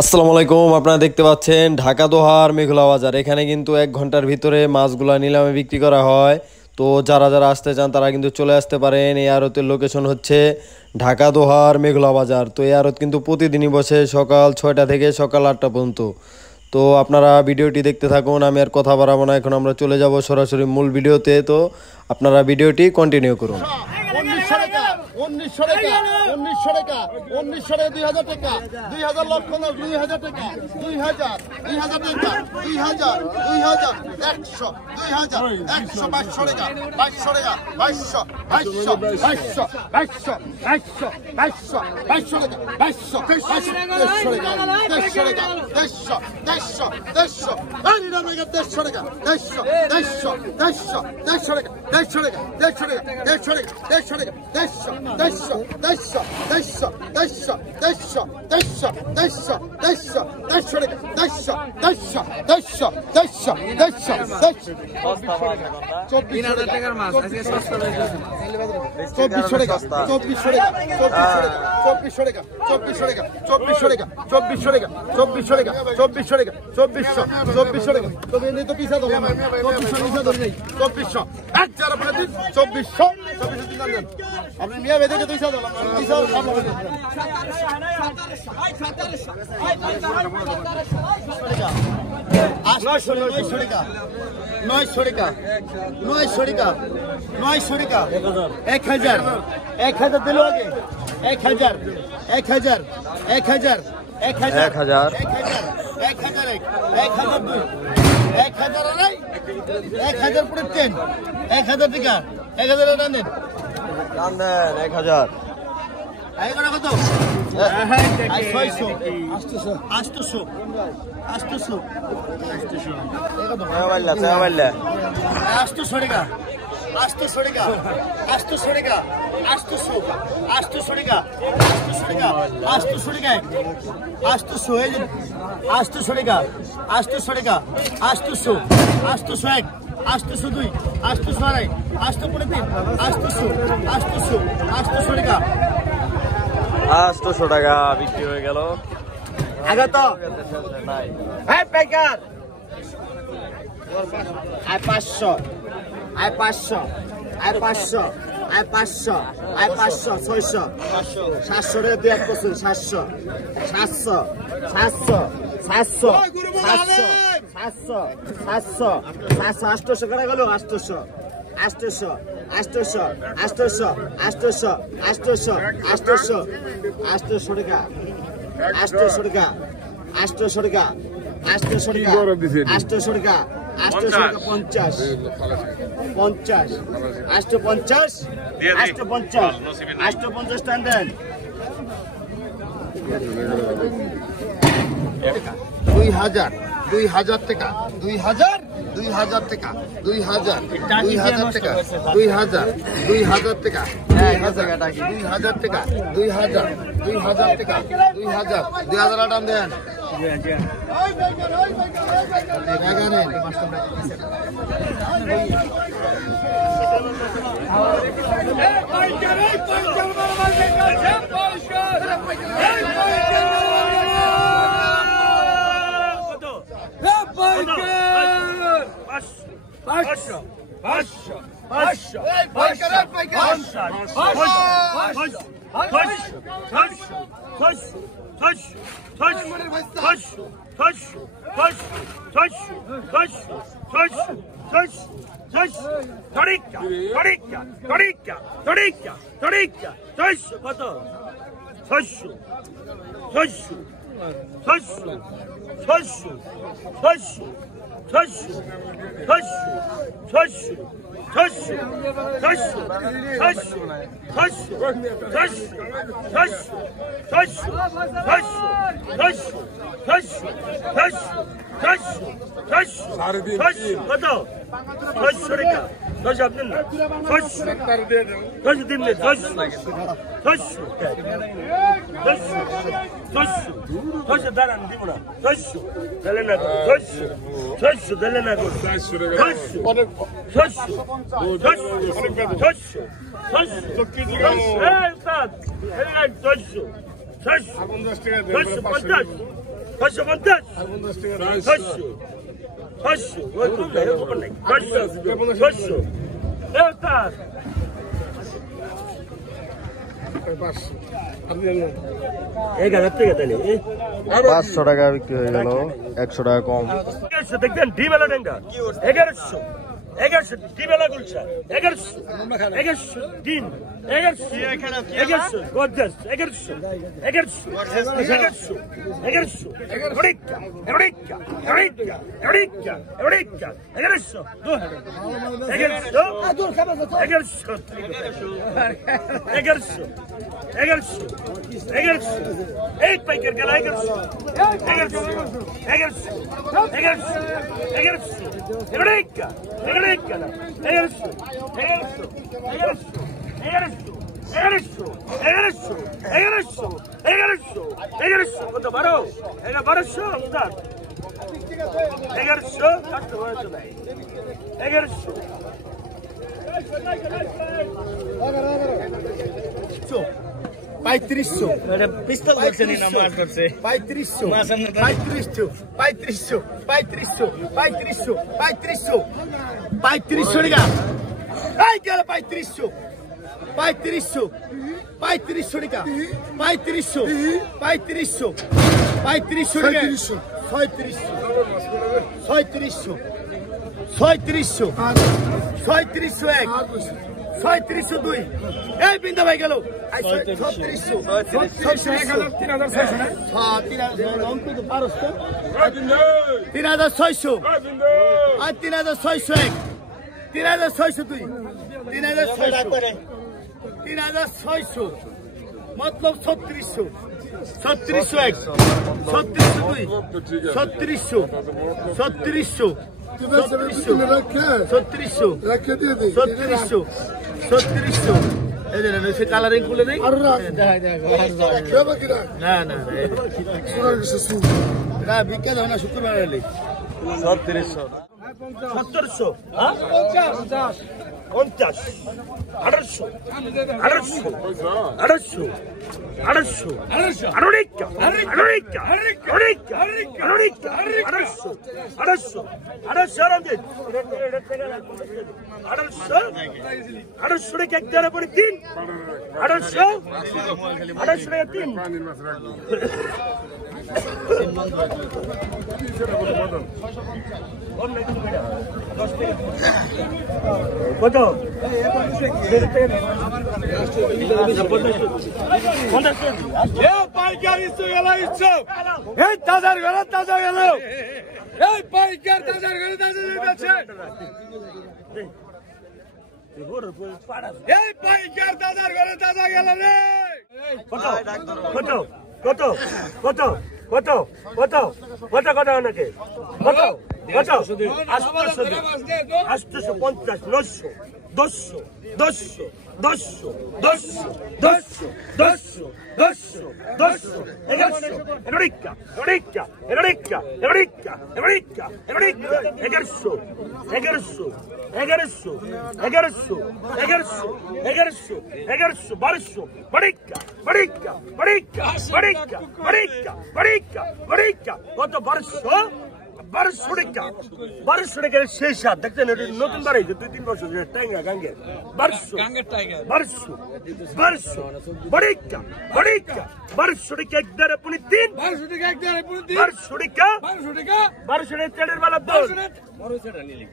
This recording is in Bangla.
আসসালামু আলাইকুম, আপনারা দেখতে পাচ্ছেন ঢাকা দোহার মেঘলা বাজার। এখানে কিন্তু 1 ঘন্টার ভিতরে মাছগুলা নিলামে বিক্রি করা হয়। তো যারা যারা আসতে চান তারা কিন্তু চলে আসতে পারেন। এই আড়তের লোকেশন হচ্ছে ঢাকা দোহার মেঘলা বাজার। তো এই আড়ত কিন্তু প্রতিদিনই বসে সকাল 6টা থেকে সকাল 8টা পর্যন্ত। তো আপনারা ভিডিওটি দেখতে থাকুন, আমি আর কথা বাড়াবো না। এখন আমরা চলে যাব সরাসরি মূল ভিডিওতে। তো আপনারা ভিডিওটি কন্টিনিউ করুন। 1900 টাকা 1900 টাকা 2000 টাকা 2000 লক্ষ না 2000 টাকা 2000 টাকা 2000 100 2200 টাকা 2200 টাকা 2200 আপনি মিয়া বেঁধে দুইশো টাকা 1000 দিল আগে 1000 পুরো 10 1000 টাকা 1000 টাকা দেন 1000 কত 800 টাকা বিক্রি হয়ে গেল। আগে তো পাইকার 500 500 500 500 600 700 রে 2 700 700 700 700 700 700 800 করে গেল 800 800 800 800 800 800 800 800 টাকা 800 টাকা 800 টাকা 800 টাকা 800 টাকা 800 টাকা 50 50 850 850 850 টান দেন 2000 টাকা 2000 টাকা 2000 টাকা 2000 টাকা 2000 টাকা 2000 টান দেন দশ আপনার না দশ দিন নেই দশ দাঁড়ান দিব না দশ দিলে না দশ দিলে না পাঁচশো টাকা বিক্রি হয়ে গেল, 100 টাকা কম। দেখবেন ডিমেলা ডেঙ্গা 1100 ডিমেলা গুলশা 1100 ডিম 1100 গর্জাস 1100 एक पैकेट गला 3602 এই বিন্দা ভাই গেল 3600 3600 আর 3601 3602 3600 मतलब 3600 3601 3602 3600 3600 কালারিং খুলে নেই না বিজ্ঞান হয় না শুক্রবার 3700 1700 50 1800 কত পাইকারি গেল এই তাজার ঘরে তাজা গেল এই পাইকার তাজার ঘরে তাজা দিতেছে এই পাইকার তাজার ঘরে তাজা গেল রে কত কত কত কত কত কত কত কত নাকি কত কত 850 900 200 1200 টাকার শেষ হাত দেখছেন নতুন বাড়াইছে 2-3 বছর টাইঙ্গা গাঙ্গে 1200 টাকা একদারে পুনি 3 1200 টাকা একদারে পুনি 3 1200 টাকা 1200 টাকা 1200 টাকা 4 বেলা 10